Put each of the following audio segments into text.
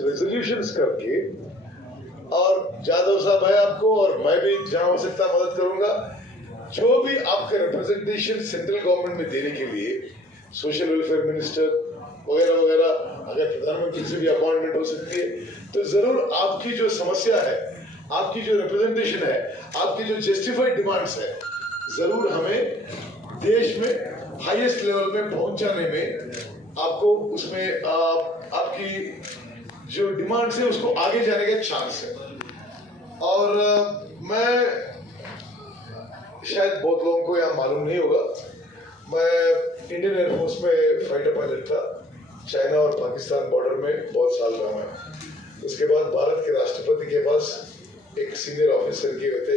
Resolutions करके, और जादव साहब है आपको, और मैं भी जहां हो सकता मदद करूंगा। जो भी आपका रिप्रेजेंटेशन सेंट्रल गवर्नमेंट में देने के लिए, सोशल वेलफेयर मिनिस्टर वगैरह वगैरह, अगर प्रधानमंत्री से भी अपॉइंटमेंट हो सकती है, तो जरूर आपकी जो समस्या है, आपकी जो रिप्रेजेंटेशन है, आपकी जो जस्टिफाइड डिमांड्स है, जरूर हमें देश में हाईएस्ट लेवल में पहुंचाने में आपको उसमें आपकी जो डिमांड्स है उसको आगे जाने का चांस है। और मैं शायद बहुत लोगों को यहाँ मालूम नहीं होगा, मैं इंडियन एयरफोर्स में फाइटर पायलट था। चाइना और पाकिस्तान बॉर्डर में बहुत साल रहा मैं। उसके बाद भारत के राष्ट्रपति के पास एक सीनियर ऑफिसर के रहते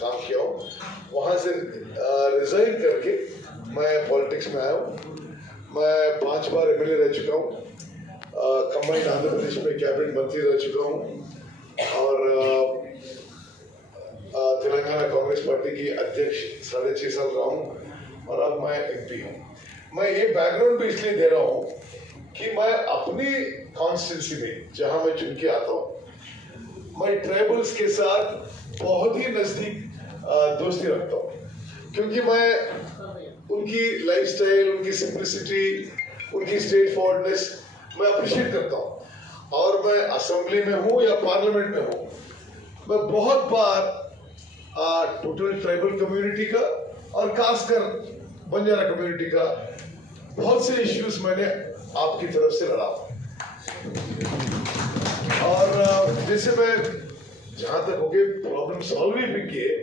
काम किया हूँ। वहाँ से रिजाइन करके मैं पॉलिटिक्स में आया हूँ। मैं 5 बार एमएलए रह चुका हूँ, कंबाइंड आंध्र प्रदेश में कैबिनेट मंत्री रह चुका हूँ, और तेलंगाना कांग्रेस पार्टी की अध्यक्ष 6.5 साल रहा हूँ, और अब मैं एमपी हूँ। मैं ये बैकग्राउंड भी इसलिए दे रहा हूँ कि मैं अपनी कॉन्स्टिट्यूंसी में जहाँ मैं चुन के आता हूँ, मैं ट्राइबल्स के साथ बहुत ही नजदीक दोस्ती रखता हूँ, क्योंकि मैं उनकी लाइफस्टाइल, उनकी सिंप्लिसिटी, उनकी स्ट्रेट फॉरवर्डनेस मैं अप्रिशिएट करता हूँ। और मैं असेंबली में हूँ या पार्लियामेंट में हूँ, मैं बहुत बार टोटल ट्राइबल कम्युनिटी का और खासकर बंजारा कम्युनिटी का बहुत से इश्यूज मैंने आपकी तरफ से लड़ा। और जैसे मैं जहां तक हो गए प्रॉब्लम सॉल्व भी किए,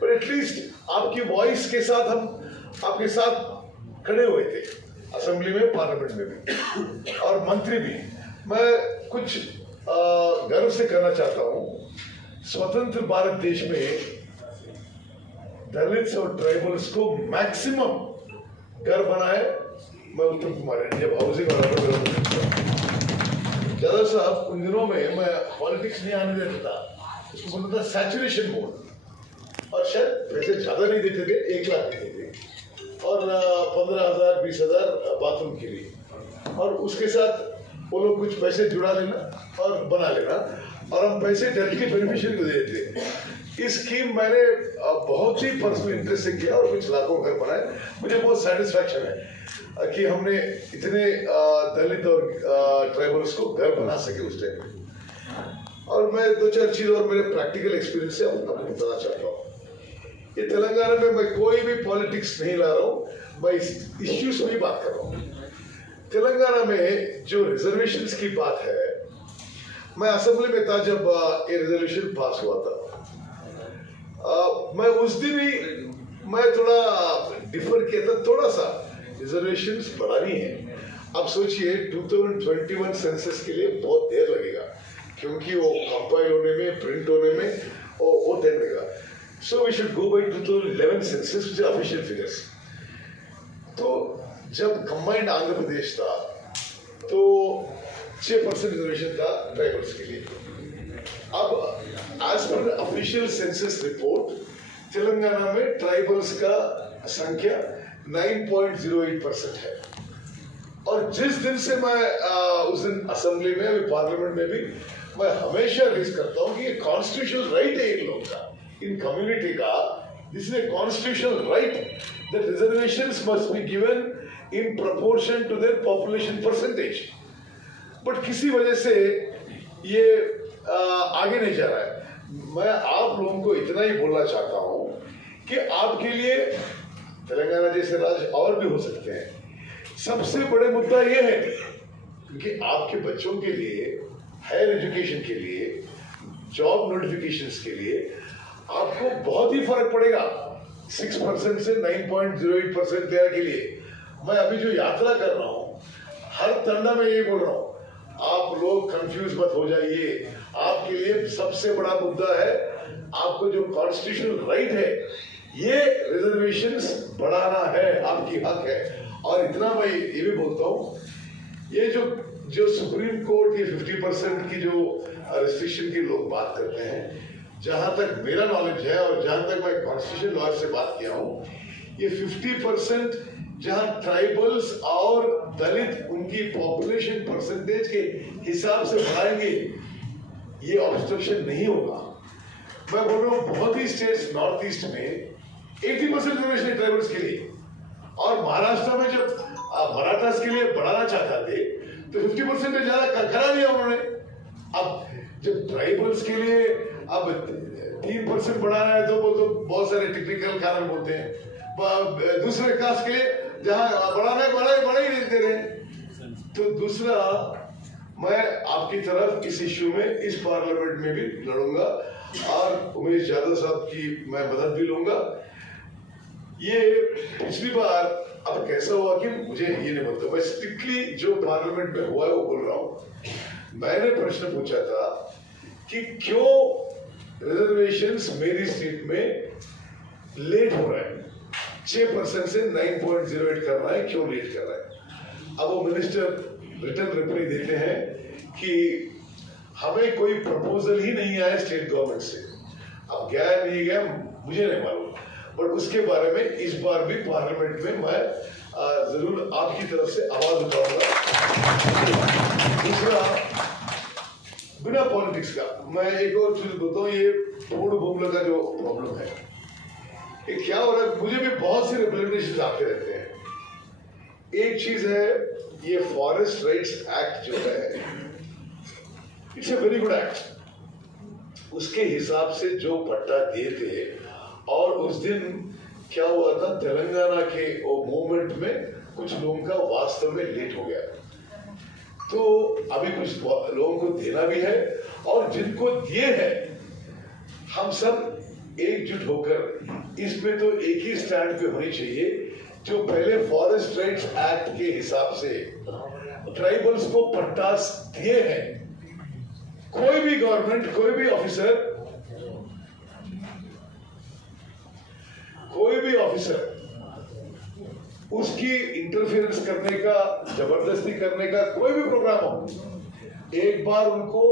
पर एटलीस्ट आपकी वॉइस के साथ हम आपके साथ खड़े हुए थे, असेंबली में, पार्लियामेंट में भी, और मंत्री भी। मैं कुछ गर्व से कहना चाहता हूँ, स्वतंत्र भारत देश में दलित्स और ट्राइबल्स को मैक्सिमम घर बनाए मैं उत्तम कुमार रेड्डी, जब हाउसिंग और जादव साहब उन दिनों में मैं पॉलिटिक्स नहीं आने देता था, उसको बोलता था सैचुरेशन मोड, और शायद पैसे ज्यादा नहीं देते थे, 1 लाख देते थे, और 15,000 20,000 बाथरूम के लिए, और उसके साथ वो लोग कुछ पैसे जुड़ा लेना और बना लेना, और हम पैसे डायरेक्टली बेनिफिशियरी को दे देते। इस स्कीम मैंने बहुत ही पर्सनल इंटरेस्ट से किया और कुछ लाखों घर बनाए। मुझे बहुत सेटिस्फैक्शन है कि हमने इतने दलित और ट्राइबल्स को घर बना सके उस टाइम। और मैं 2-4 चीज और मेरे प्रैक्टिकल एक्सपीरियंस से आपको बताना चाहता हूँ। ये तेलंगाना में मैं कोई भी पॉलिटिक्स नहीं ला रहा हूँ, मैं इस इश्यूज में बात कर रहा हूँ। तेलंगाना में जो रिजर्वेशंस की बात है, मैं असेंबली में था जब ये रेजोल्यूशन पास हुआ था। मैं उस दिन ही मैं थोड़ा डिफर किया था, थोड़ा सा रिजर्वेशंस बढ़ानी है। अब सोचिए 2021 सेंसस के लिए बहुत देर लगेगा, क्योंकि वो कंपाइल होने में, प्रिंट होने में वो टाइम लगेगा। So we should go by 2011 census which are official figures. तो जब कंबाइंड आंध्र प्रदेश था तो 6% रिजर्वेशन था ट्राइबल्स के लिए। अब as per official census report Telangana में ट्राइबल्स का संख्या 9.08% है। और जिस दिन से मैं उस दिन असेंबली में, अभी पार्लियामेंट में भी मैं हमेशा रेज करता हूँ कि ये कॉन्स्टिट्यूशनल राइट है इन लोगों का, इन कम्युनिटी का। This is a constitutional right that reservations must be given in proportion to their population percentage. But किसी वजह से ये आगे नहीं जा रहा है। मैं आप लोगों को इतना ही बोलना चाहता हूं कि आपके लिए तेलंगाना जैसे राज्य और भी हो सकते हैं। सबसे बड़े मुद्दा ये है क्योंकि आपके बच्चों के लिए, हायर एजुकेशन के लिए, जॉब नोटिफिकेशंस के लिए आपको बहुत ही फर्क पड़ेगा 6% से 9.08% देने के लिए। मैं अभी जो यात्रा कर रहा हूँ, हर तंडा में ये बोल रहा हूँ, आप लोग कंफ्यूज मत हो जाइए। आपके लिए सबसे बड़ा मुद्दा है, आपको जो कॉन्स्टिट्यूशनल राइट है, ये रिजर्वेशंस बढ़ाना है, आपकी हक है। और इतना मैं ये भी बोलता हूँ, ये जो सुप्रीम कोर्ट की 50% की जो रिस्ट्रिक्शन की लोग बात करते हैं, जहां तक मेरा नॉलेज है और जहां तक मैं कॉन्स्टिट्यूशन लॉयर से बात किया हूँ, ये 50% जहां ट्राइबल्स और दलित उनके उनकी पॉपुलेशन परसेंटेज के हिसाब से बढ़ाएंगे, ये ऑब्स्ट्रक्शन नहीं होगा। मैं बोल रहा हूँ बहुत ही स्टेट्स नॉर्थ ईस्ट में 80% रिजर्वेशन ट्राइबल्स के लिए, और महाराष्ट्र में जब मराठास के लिए बढ़ाना चाहते थे तो 50% से ज्यादा करा दिया उन्होंने। अब जब ट्राइबल्स के लिए अब 3% बढ़ाना है तो वो तो बहुत सारे टेक्निकल कारण बोलते हैं। दूसरे कास्ट के लिए जहां बढ़ाना है बढ़ा ही नहीं दे रहे। तो दूसरा, मैं आपकी तरफ इस इश्यू में इस पार्लियामेंट में भी लड़ूंगा और उमेश यादव साहब की मैं मदद भी लूंगा। ये पिछली बार अब कैसा हुआ कि मुझे ये नहीं बोलता, मैं स्ट्रिक्टली जो पार्लियामेंट में हुआ है वो बोल रहा हूं। मैंने प्रश्न पूछा था कि क्यों रिजर्वेशंस मेरी स्टेट में लेट हो रहा है, 6% से 9.08 कर रहा है, क्यों लेट कर रहा है। अब वो मिनिस्टर रिटर्न रिप्लाई देते हैं कि हमें कोई प्रपोजल ही नहीं आया स्टेट गवर्नमेंट से। अब गया नहीं गया मुझे नहीं मालूम, बट उसके बारे में इस बार भी पार्लियामेंट में मैं जरूर आपकी तरफ से आवाज उठाऊंगा। दूसरा, बिना पॉलिटिक्स का मैं एक और चीज बोलता हूँ, ये पूर्ण भूमला का जो प्रॉब्लम है, ये क्या हो रहा है, मुझे भी बहुत से रिप्रेजेंटेशन आते रहते हैं। एक चीज है ये फॉरेस्ट राइट्स एक्ट जो है, it's a very good act. उसके हिसाब से जो पट्टा दिए थे, और उस दिन क्या हुआ था, तेलंगाना के वो मूवमेंट में कुछ लोगों का वास्तव में लेट हो गया, तो अभी कुछ लोगों को देना भी है, और जिनको दिए हैं हम सब एकजुट होकर इसमें तो एक ही स्टैंड पे होनी चाहिए। जो पहले फॉरेस्ट राइट्स एक्ट के हिसाब से ट्राइबल्स को पट्टा दिए हैं, कोई भी गवर्नमेंट, कोई भी ऑफिसर उसकी इंटरफेरेंस करने का, जबरदस्ती करने का कोई भी प्रोग्राम हो, एक बार उनको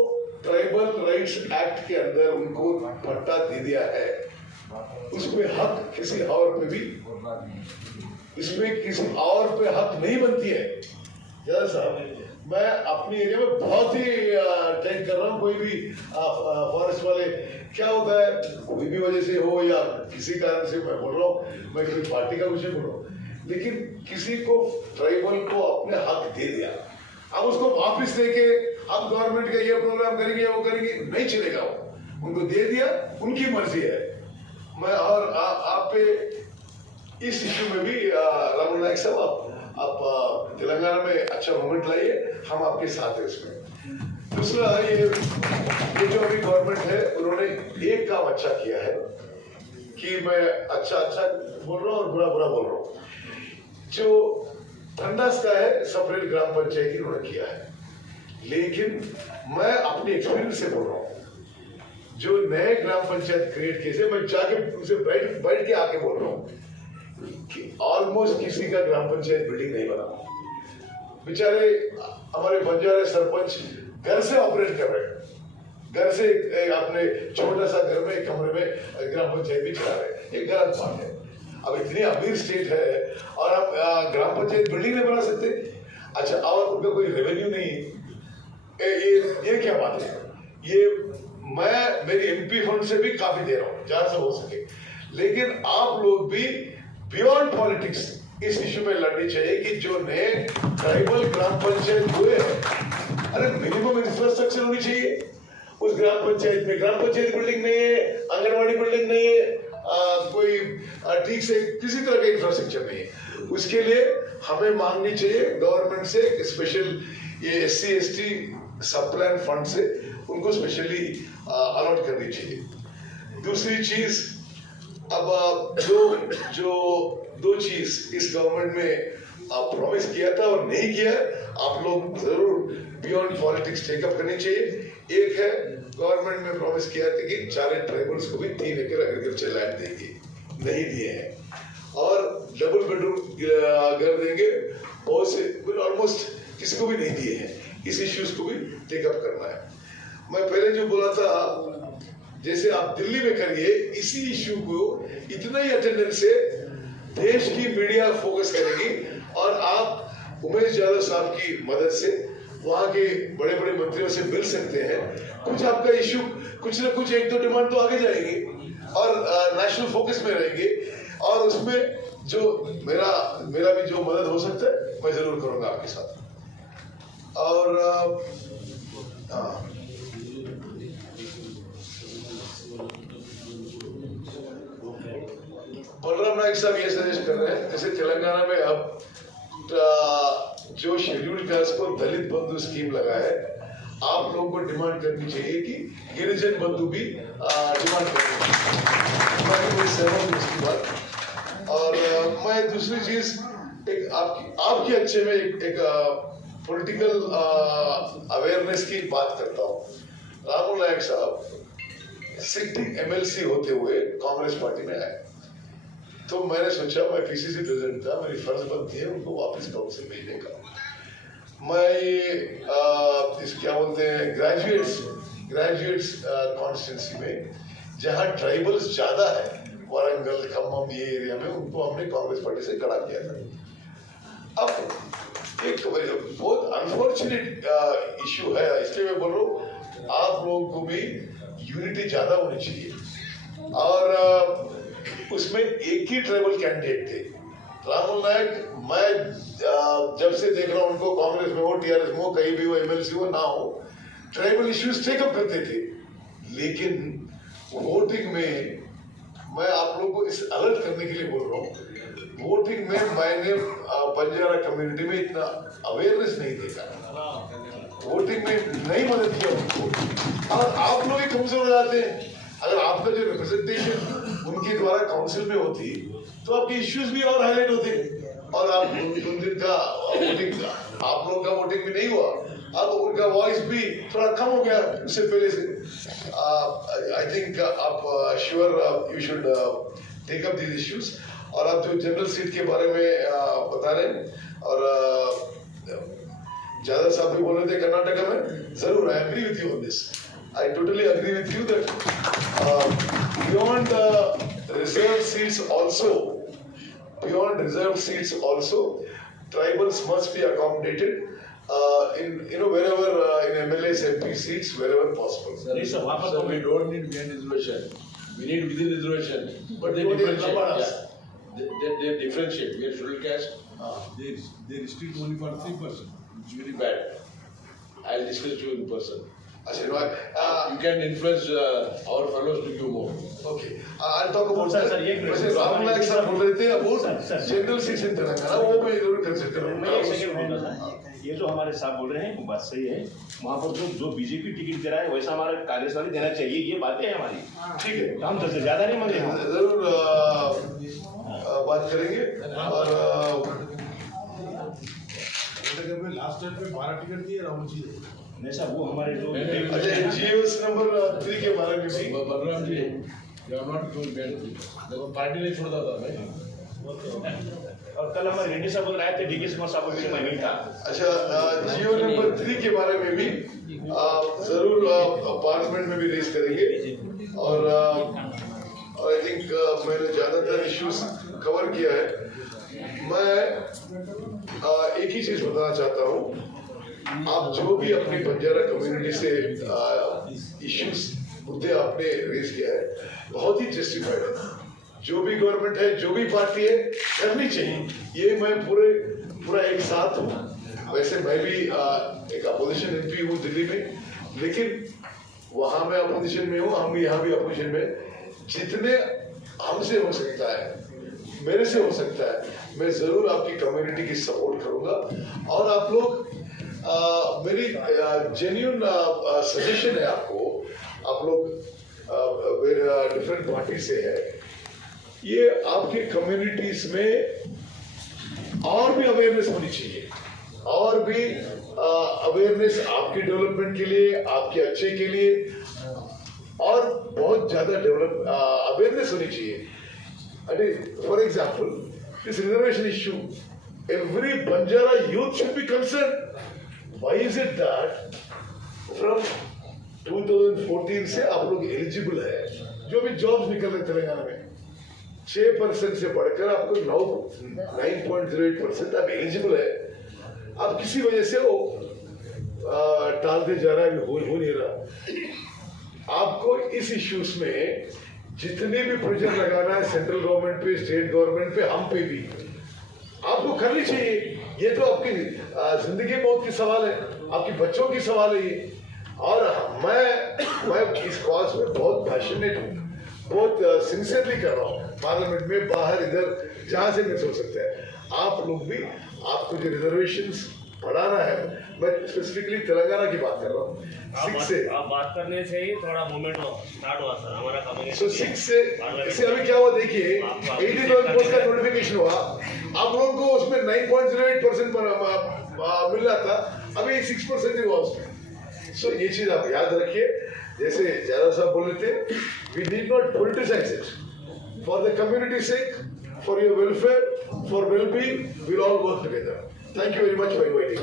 ट्राइबल राइट्स एक्ट के अंदर उनको पट्टा दे दिया है, उसमें हक किसी और पे भी, इसमें किसी और पे हक नहीं बनती है। जरा साहब, मैं अपनी एरिया में बहुत ही टेक कर रहा हूँ, कोई भी फॉरेस्ट वाले क्या होता है, कोई भी वजह से हो या किसी कारण से, मैं बोल रहा हूँ, मैं कोई पार्टी का विषय बोल रहा हूँ, लेकिन किसी को ट्राइबल को अपने हक दे दिया, अब उसको वापस लेके अब गवर्नमेंट का ये प्रोग्राम करेंगे वो करेंगे, नहीं चलेगा। वो उनको दे दिया, उनकी मर्जी है। मैं और आप पे इस इश्यू में भी राहुल नायक साहब, आप तेलंगाना में अच्छा मूवमेंट लाइए, हम आपके साथ हैं इसमें। दूसरा, ये जो अभी गवर्नमेंट है, उन्होंने एक काम अच्छा किया है कि मैं अच्छा बोल रहा हूँ और बुरा बोल रहा हूँ। जो ठंडास का है, सेपरेट ग्राम पंचायत उन्होंने किया है, लेकिन मैं अपने एक्सपीरियंस से बोल रहा हूँ, जो नए ग्राम पंचायत क्रिएट किए, मैं जाके उनसे बैठ के आके बोल रहा हूँ कि ऑलमोस्ट किसी का ग्राम पंचायत बिल्डिंग नहीं बना। बेचारे हमारे बंजारे सरपंच घर से ऑपरेट कर रहे हैं, घर से अपने छोटा सा घर में कमरे में ग्राम पंचायत भी चला रहे हैं। ये गलत बात है। अब इतनी अमीर स्टेट है और आप ग्राम पंचायत बिल्डिंग नहीं बना सकते। अच्छा, और उनका कोई रेवेन्यू नहीं, ये क्या बात है। ये मैं मेरी एमपी फंड से भी काफी दे रहा हूँ जहां से हो सके, लेकिन आप लोग भी बियॉन्ड पॉलिटिक्स इस इश्यू में लड़नी चाहिए कि जो नए ट्राइबल ग्राम पंचायत हुए हैं, अरे मिनिमम इंफ्रास्ट्रक्चर होनी चाहिए उस ग्राम पंचायत में। ग्राम पंचायत बिल्डिंग नहीं है, आंगनबाड़ी बिल्डिंग नहीं है, कोई ठीक से किसी तरह का इंफ्रास्ट्रक्चर नहीं है। उसके लिए हमें मांगनी चाहिए गवर्नमेंट से, स्पेशल ये SC ST सब प्लान फंड से उनको स्पेशली अलॉट करनी चाहिए। दूसरी चीज, अब जो दो चीज इस गवर्नमेंट में प्रॉमिस किया था और नहीं किया, आप लोग जरूर बियॉन्ड पॉलिटिक्स टेकअप करनी चाहिए। एक है, गवर्नमेंट में प्रॉमिस किया था कि 4 ट्राइबल्स को भी 3 एकड़ एग्रीकल्चर लैंड देंगे, नहीं दिए हैं। और डबल बेडरूम घर देंगे, बहुत से ऑलमोस्ट किसी को भी नहीं दिए हैं। इस इश्यूज को भी टेकअप करना है। मैं पहले जो बोला था, जैसे आप दिल्ली में करिए, इसी इश्यू को इतना ही अटेंडेंस से देश की मीडिया फोकस करेगी और आप उमेश यादव साहब की मदद से वहाँ के बड़े बड़े मंत्रियों से मिल सकते हैं। कुछ आपका इश्यू कुछ ना कुछ एक दो डिमांड तो आगे जाएंगे और नेशनल फोकस में रहेंगे, और उसमें जो मेरा भी जो मदद हो सकता है मैं जरूर करूंगा आपके साथ। और बलराम नायक साहब ये सजेस्ट कर रहे हैं, जैसे तेलंगाना में अब जो शेड्यूल्ड कास्ट को दलित बंधु स्कीम लगा है, आप लोगों को डिमांड करनी चाहिए कि गिरिजन बंधु भी डिमांड करनी सहमत उसकी बात। और मैं दूसरी चीज एक आपके अच्छे में एक पॉलिटिकल अवेयरनेस की बात करता हूँ। राहुल नायक साहब सिटिंग MLC होते हुए कांग्रेस पार्टी में आए, तो मैंने सोचा, मैं PCC प्रेसिडेंट था, मेरी फर्ज बनती है उनको वापस काउंसिल भेजने का। मैं क्या बोलते हैं ग्रेजुएट्स कॉन्स्टिट्यूंसी में जहाँ ट्राइबल्स ज्यादा है, वारंगल खम्मम ये एरिया में, उनको हमने कांग्रेस पार्टी से खड़ा किया था। अब एक बहुत अनफॉर्चुनेट इश्यू है, इसलिए मैं बोल रहा हूँ आप लोगों को भी यूनिटी ज्यादा होनी चाहिए। और उसमें एक ही ट्राइबल कैंडिडेट थे, राहुल नायक। मैं जब से देख रहा हूँ उनको, कांग्रेस में हो, TRS में हो, कहीं भी हो, MLC हो ना हो, ट्राइबल इश्यूज टेकअप करते थे। लेकिन वोटिंग में मैं आप लोगों को इस अलर्ट करने के लिए बोल रहा हूँ, वोटिंग में मैंने बंजारा कम्युनिटी में इतना अवेयरनेस नहीं देखा, वोटिंग में नहीं मदद किया उनको। और आप लोग ही कमजोर हो जाते हैं। अगर आपका जो रिप्रेजेंटेशन उनके द्वारा काउंसिल में होती तो आपके इश्यूज भी और हाईलाइट होते, और आप उन दिन का वोटिंग, आप लोगों का वोटिंग भी नहीं हुआ, अब उनका वॉइस भी थोड़ा कम हो गया उससे पहले से। आई थिंक आप sure you should take up these issues. और आप जो जनरल सीट के बारे में बता रहे हैं, और ज्यादा साहब भी बोल रहे थे कर्नाटका में, जरूर I agree with you on this. I totally agree with you that beyond reserved seats also, tribals must be accommodated in wherever in MLAs, MP seats, wherever possible. Sir, we don't need beyond reservation. We need within reservation, but they differentiate. They differentiate. We are scheduled caste. They restrict only for 3%. It's very bad. I'll discuss you in person. You can influence our fellows to give more. Okay. I'll talk about that. Sir, Rahul Naik sir बोल रहे थे about general seats in Telangana, वो मैं जरूर consider करूँगा। ये जो हमारे साहब बोल रहे हैं वो बात सही है। वहाँ पर जो बीजेपी टिकट दे रहा है वैसा हमारे कांग्रेस वाले देना चाहिए, ये बातें हैं हमारी। ठीक है, हम 10 से ज्यादा नहीं मांगे, जरूर बात करेंगे। और लास्ट टाइम पे 12 टिकट दिए राहुल जी नहीं साहब, वो हमारे जो GS नंबर 3 के बारे में भी Balram ji, you are not good bad. देखो पार्टी नहीं छोड़ता था मैं। और कल हमारे रेड्डी साहब आए थे, DK कुमार साहब भी मैं नहीं था। अच्छा, GO नंबर 3 के बारे में भी जरूर पार्लियामेंट में भी रेज करेंगे। और आई थिंक मैंने ज्यादातर इश्यूज कवर किया है। मैं एक ही चीज बताना चाहता हूँ, आप जो भी अपनी बंजारा कम्युनिटी से इश्यूज मुद्दे आपने रेज किया है, बहुत ही जस्टिफाइड है। जो भी गवर्नमेंट है, जो भी पार्टी है, करनी चाहिए। ये मैं पूरा एक साथ हूँ। वैसे मैं भी एक अपोजिशन MP हूँ दिल्ली में, लेकिन वहां मैं अपोजिशन में हूँ, हम यहाँ भी अपोजिशन में। जितने हमसे हो सकता है, मेरे से हो सकता है, मैं जरूर आपकी कम्युनिटी की सपोर्ट करूंगा। और आप लोग मेरी जेन्युइन सजेशन है आपको, आप लोग डिफरेंट पार्टी से है, ये आपके कम्युनिटीज में और भी अवेयरनेस होनी चाहिए, और भी अवेयरनेस आपके डेवलपमेंट के लिए, आपके अच्छे के लिए, और बहुत ज्यादा अवेयरनेस होनी चाहिए। For example, this reservation issue, every Banjara youth should be concerned. Why is it that from 2014 से आप लोग एलिजिबल है, जो भी जॉब्स निकल रहे तेलंगाना में 6% से बढ़कर आपको 9.08% आप एलिजिबल है। अब किसी वजह से वो टालते जा रहा है, हो नहीं रहा। आपको इस इश्यूज में जितने भी प्रेशर लगाना है सेंट्रल गवर्नमेंट पे, स्टेट गवर्नमेंट पे, हम पे भी आपको करनी चाहिए। ये तो आपकी जिंदगी मौत की सवाल है, आपके बच्चों की सवाल है ये। और मैं इस कॉज में बहुत पैशनेट हूँ, बहुत सिंसियरली कर रहा हूँ, पार्लियामेंट में, बाहर, इधर जहाँ से नहीं सोच सकते हैं। आप लोग भी, आपको जो रिजर्वेशंस बढ़ाना है, मैं स्पेसिफिकली तेलंगाना की बात कर रहा हूँ। 6 से आप बात करने से ही थोड़ा मूवमेंट स्टार्ट हुआ सर हमारा सो 6 से अभी क्या हुआ देखिए, 80,000 पोस्ट का नोटिफिकेशन हुआ, आप लोगों को उसमें 9.08% मिल रहा था, अभी 6% ही हुआ उसमें। सो ये चीज आप याद रखिए, जैसे जयराम साहब बोले थे, we need not politicise it, for the community sake, for your welfare, for well being, we'll all work together. Thank you very much for inviting.